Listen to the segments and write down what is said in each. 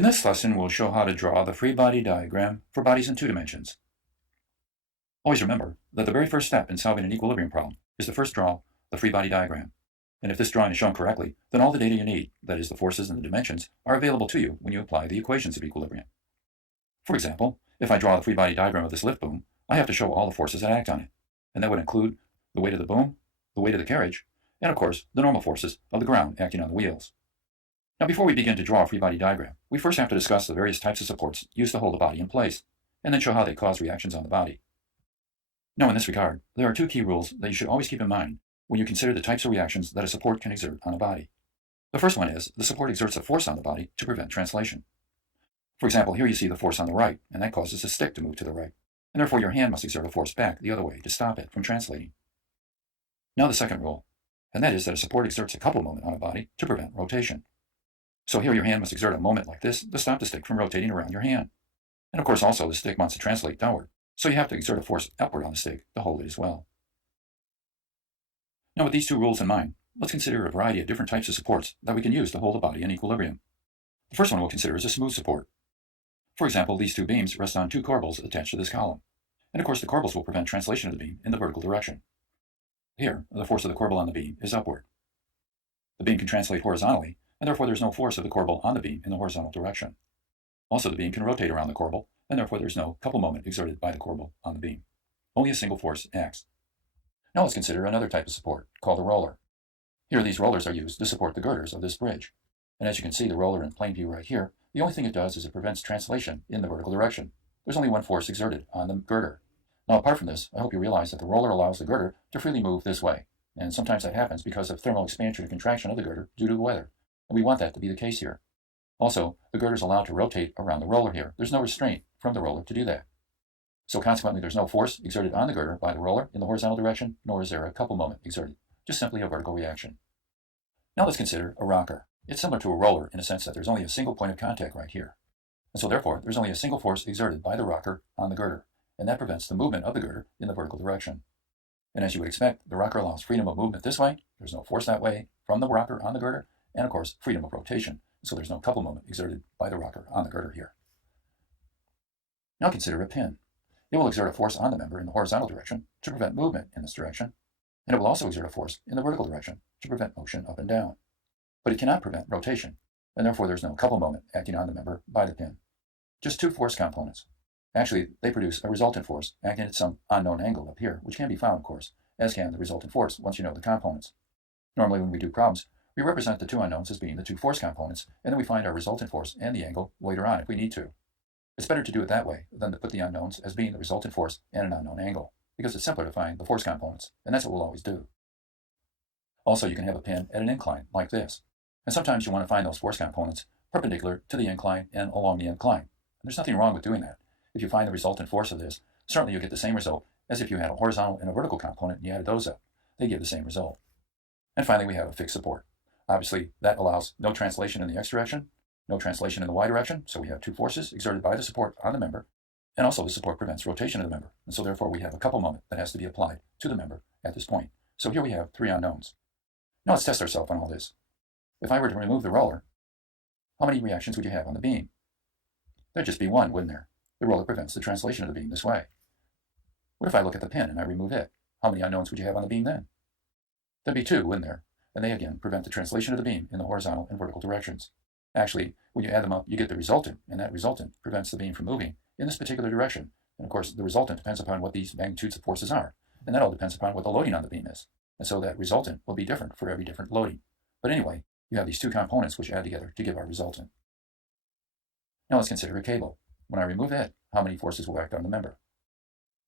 In this lesson, we'll show how to draw the free body diagram for bodies in 2 dimensions. Always remember that the very first step in solving an equilibrium problem is to first draw the free body diagram. And if this drawing is shown correctly, then all the data you need, that is the forces and the dimensions, are available to you when you apply the equations of equilibrium. For example, if I draw the free body diagram of this lift boom, I have to show all the forces that act on it. And that would include the weight of the boom, the weight of the carriage, and of course, the normal forces of the ground acting on the wheels. Now, before we begin to draw a free body diagram, we first have to discuss the various types of supports used to hold a body in place, and then show how they cause reactions on the body. Now, in this regard, there are 2 key rules that you should always keep in mind when you consider the types of reactions that a support can exert on a body. The first one is the support exerts a force on the body to prevent translation. For example, here you see the force on the right, and that causes the stick to move to the right, and therefore your hand must exert a force back the other way to stop it from translating. Now the second rule, and that is that a support exerts a couple moment on a body to prevent rotation. So here your hand must exert a moment like this to stop the stick from rotating around your hand. And of course also the stick wants to translate downward, so you have to exert a force upward on the stick to hold it as well. Now with these 2 rules in mind, let's consider a variety of different types of supports that we can use to hold a body in equilibrium. The first one we'll consider is a smooth support. For example, these 2 beams rest on 2 corbels attached to this column. And of course the corbels will prevent translation of the beam in the vertical direction. Here, the force of the corbel on the beam is upward. The beam can translate horizontally, and therefore there's no force of the corbel on the beam in the horizontal direction. Also, the beam can rotate around the corbel, and therefore there's no couple moment exerted by the corbel on the beam. Only a single force acts. Now let's consider another type of support, called a roller. Here these rollers are used to support the girders of this bridge. And as you can see, the roller in plain view right here, the only thing it does is it prevents translation in the vertical direction. There's only one force exerted on the girder. Now apart from this, I hope you realize that the roller allows the girder to freely move this way. And sometimes that happens because of thermal expansion or contraction of the girder due to the weather. And we want that to be the case here. Also, the girder is allowed to rotate around the roller here. There's no restraint from the roller to do that. So consequently, there's no force exerted on the girder by the roller in the horizontal direction, nor is there a couple moment exerted, just simply a vertical reaction. Now let's consider a rocker. It's similar to a roller in a sense that there's only a single point of contact right here. And so therefore, there's only a single force exerted by the rocker on the girder, and that prevents the movement of the girder in the vertical direction. And as you would expect, the rocker allows freedom of movement this way. There's no force that way from the rocker on the girder, and of course, freedom of rotation, so there's no couple moment exerted by the rocker on the girder here. Now consider a pin. It will exert a force on the member in the horizontal direction to prevent movement in this direction, and it will also exert a force in the vertical direction to prevent motion up and down. But it cannot prevent rotation, and therefore there's no couple moment acting on the member by the pin. Just 2 force components. Actually, they produce a resultant force acting at some unknown angle up here, which can be found, of course, as can the resultant force once you know the components. Normally when we do problems, we represent the 2 unknowns as being the 2 force components, and then we find our resultant force and the angle later on if we need to. It's better to do it that way than to put the unknowns as being the resultant force and an unknown angle, because it's simpler to find the force components, and that's what we'll always do. Also, you can have a pin at an incline, like this, and sometimes you want to find those force components perpendicular to the incline and along the incline. And there's nothing wrong with doing that. If you find the resultant force of this, certainly you'll get the same result as if you had a horizontal and a vertical component and you added those up. They give the same result. And finally, we have a fixed support. Obviously, that allows no translation in the x direction, no translation in the y direction, so we have 2 forces exerted by the support on the member, and also the support prevents rotation of the member, and so therefore we have a couple moment that has to be applied to the member at this point. So here we have 3 unknowns. Now let's test ourselves on all this. If I were to remove the roller, how many reactions would you have on the beam? There'd just be 1, wouldn't there? The roller prevents the translation of the beam this way. What if I look at the pin and I remove it? How many unknowns would you have on the beam then? There'd be 2, wouldn't there? And they again prevent the translation of the beam in the horizontal and vertical directions. Actually, when you add them up, you get the resultant, and that resultant prevents the beam from moving in this particular direction. And of course, the resultant depends upon what these magnitudes of forces are, and that all depends upon what the loading on the beam is. And so that resultant will be different for every different loading. But anyway, you have these 2 components which add together to give our resultant. Now let's consider a cable. When I remove it, how many forces will act on the member?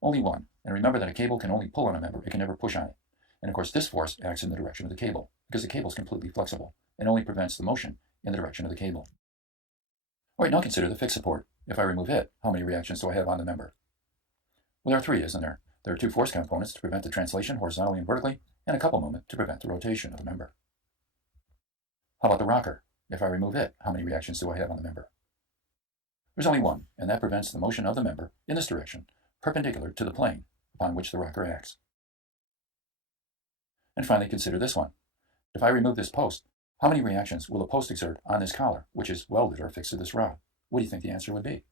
Only 1. And remember that a cable can only pull on a member, it can never push on it. And of course, this force acts in the direction of the cable, because the cable is completely flexible, and only prevents the motion in the direction of the cable. All right, now consider the fixed support. If I remove it, how many reactions do I have on the member? Well, there are 3, isn't there? There are 2 force components to prevent the translation horizontally and vertically, and a couple moment to prevent the rotation of the member. How about the rocker? If I remove it, how many reactions do I have on the member? There's only 1, and that prevents the motion of the member in this direction, perpendicular to the plane upon which the rocker acts. And finally, consider this one. If I remove this post, How many reactions will a post exert on this collar, which is welded or fixed to this rod? What do you think the answer would be?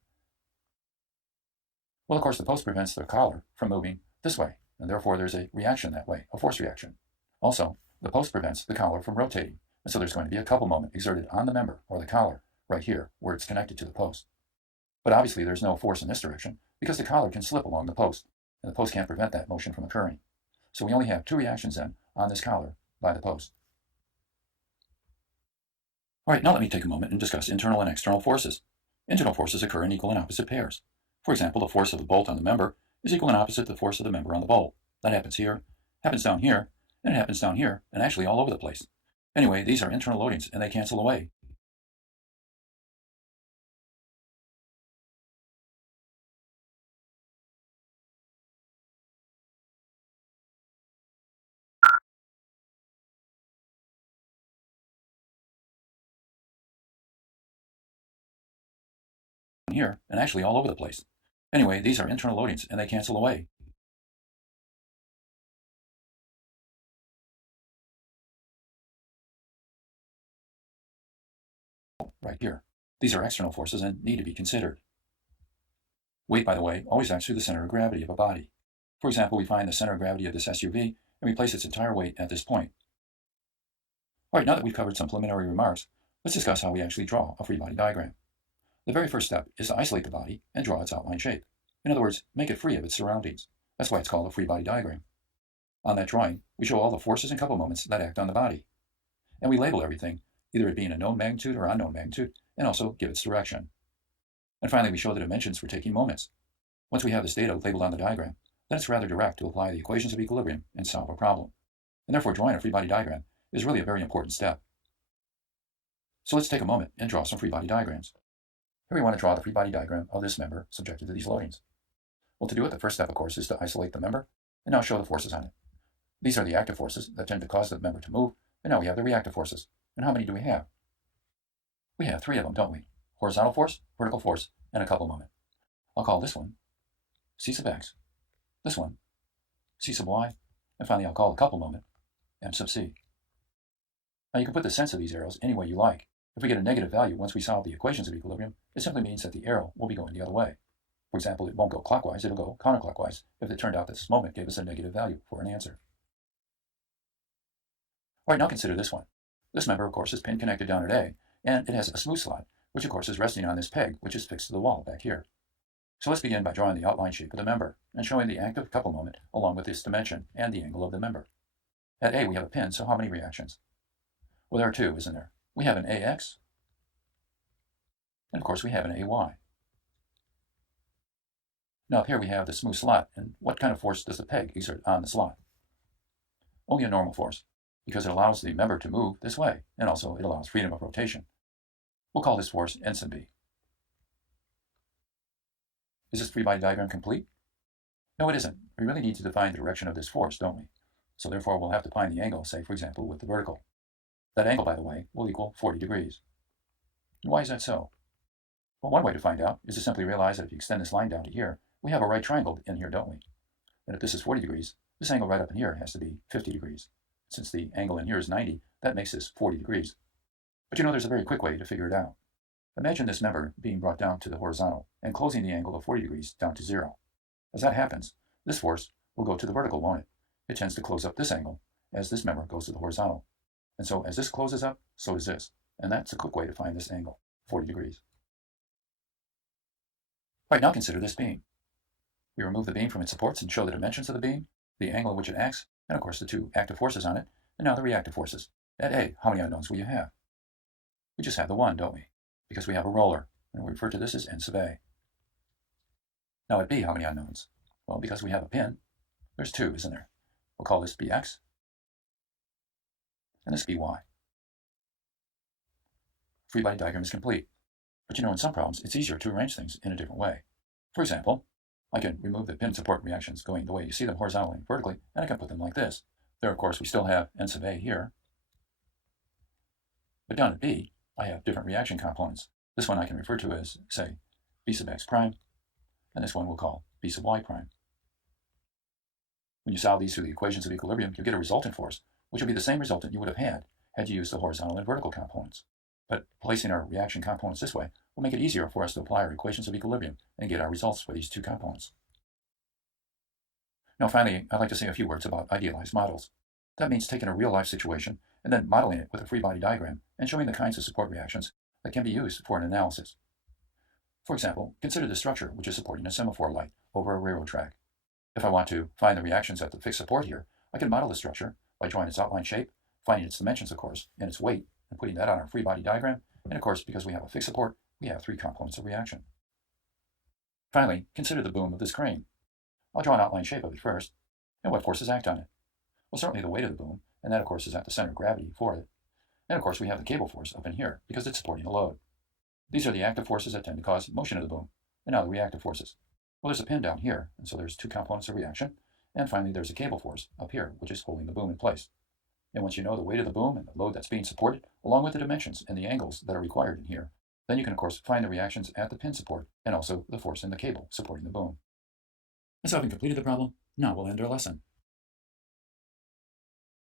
Well, of course, the post prevents the collar from moving this way, and therefore there's a reaction that way, a force reaction. Also, the post prevents the collar from rotating, and so there's going to be a couple moment exerted on the member, or the collar, right here, where it's connected to the post. But obviously there's no force in this direction, because the collar can slip along the post, and the post can't prevent that motion from occurring. So we only have two reactions then on this collar by the post. All right, now let me take a moment and discuss internal and external forces. Internal forces occur in equal and opposite pairs. For example, the force of a bolt on the member is equal and opposite to the force of the member on the bolt. That happens here, happens down here, and it happens down here, and actually all over the place. Anyway, these are internal loadings, and they cancel away. Here, and actually all over the place. Anyway, these are internal loadings, and they cancel away. Right here. These are external forces and need to be considered. Weight, by the way, always acts through the center of gravity of a body. For example, we find the center of gravity of this SUV, and we place its entire weight at this point. All right, now that we've covered some preliminary remarks, let's discuss how we actually draw a free body diagram. The very first step is to isolate the body and draw its outline shape. In other words, make it free of its surroundings. That's why it's called a free body diagram. On that drawing, we show all the forces and couple moments that act on the body. And we label everything, either it being a known magnitude or unknown magnitude, and also give its direction. And finally, we show the dimensions for taking moments. Once we have this data labeled on the diagram, then it's rather direct to apply the equations of equilibrium and solve a problem. And therefore, drawing a free body diagram is really a very important step. So let's take a moment and draw some free body diagrams. Here we want to draw the free body diagram of this member subjected to these loadings. Well, to do it, the first step, of course, is to isolate the member, and now show the forces on it. These are the active forces that tend to cause the member to move, and now we have the reactive forces. And how many do we have? We have three of them, don't we? Horizontal force, vertical force, and a couple moment. I'll call this one C sub x, this one C sub y, and finally I'll call the couple moment M sub c. Now you can put the sense of these arrows any way you like. If we get a negative value once we solve the equations of equilibrium, it simply means that the arrow will be going the other way. For example, it won't go clockwise, it'll go counterclockwise if it turned out that this moment gave us a negative value for an answer. All right, now consider this one. This member, of course, is pin connected down at A, and it has a smooth slot, which of course is resting on this peg, which is fixed to the wall back here. So let's begin by drawing the outline shape of the member, and showing the active couple moment along with its dimension and the angle of the member. At A we have a pin, so how many reactions? Well, there are two, isn't there? We have an AX, and of course we have an AY. Now up here we have the smooth slot, and what kind of force does the peg exert on the slot? Only a normal force, because it allows the member to move this way, and also it allows freedom of rotation. We'll call this force N sub B. Is this free body diagram complete? No, it isn't. We really need to define the direction of this force, don't we? So therefore we'll have to find the angle, say for example with the vertical. That angle, by the way, will equal 40 degrees. And why is that so? Well, one way to find out is to simply realize that if you extend this line down to here, we have a right triangle in here, don't we? And if this is 40 degrees, this angle right up in here has to be 50 degrees. Since the angle in here is 90, that makes this 40 degrees. But you know, there's a very quick way to figure it out. Imagine this member being brought down to the horizontal and closing the angle of 40 degrees down to 0. As that happens, this force will go to the vertical, won't it? It tends to close up this angle as this member goes to the horizontal. And so as this closes up, so does this. And that's a quick way to find this angle, 40 degrees. All right, now consider this beam. We remove the beam from its supports and show the dimensions of the beam, the angle at which it acts, and of course the two active forces on it, and now the reactive forces. At A, how many unknowns will you have? We just have the one, don't we? Because we have a roller, and we refer to this as N sub A. Now at B, how many unknowns? Well, because we have a pin, there's two, isn't there? We'll call this BX, and this BY. Free body diagram is complete. But you know, in some problems, it's easier to arrange things in a different way. For example, I can remove the pin support reactions going the way you see them horizontally and vertically, and I can put them like this. There, of course, we still have N sub A here. But down at B, I have different reaction components. This one I can refer to as, say, B sub X prime, and this one we'll call B sub Y prime. When you solve these through the equations of equilibrium, you'll get a resultant force, which will be the same resultant you would have had had to use the horizontal and vertical components. But placing our reaction components this way will make it easier for us to apply our equations of equilibrium and get our results for these two components. Now finally, I'd like to say a few words about idealized models. That means taking a real-life situation and then modeling it with a free body diagram and showing the kinds of support reactions that can be used for an analysis. For example, consider the structure which is supporting a semaphore light over a railroad track. If I want to find the reactions at the fixed support here, I can model the structure by drawing its outline shape, finding its dimensions, of course, and its weight, and putting that on our free body diagram. And of course, because we have a fixed support, we have three components of reaction. Finally, consider the boom of this crane. I'll draw an outline shape of it first, and what forces act on it. Well, certainly the weight of the boom, and that of course is at the center of gravity for it. And of course we have the cable force up in here, because it's supporting a load. These are the active forces that tend to cause motion of the boom. And now the reactive forces. Well, there's a pin down here, and so there's two components of reaction. And finally there's a cable force up here, which is holding the boom in place. And once you know the weight of the boom and the load that's being supported, along with the dimensions and the angles that are required in here, then you can of course find the reactions at the pin support, and also the force in the cable supporting the boom. And so having completed the problem, now we'll end our lesson.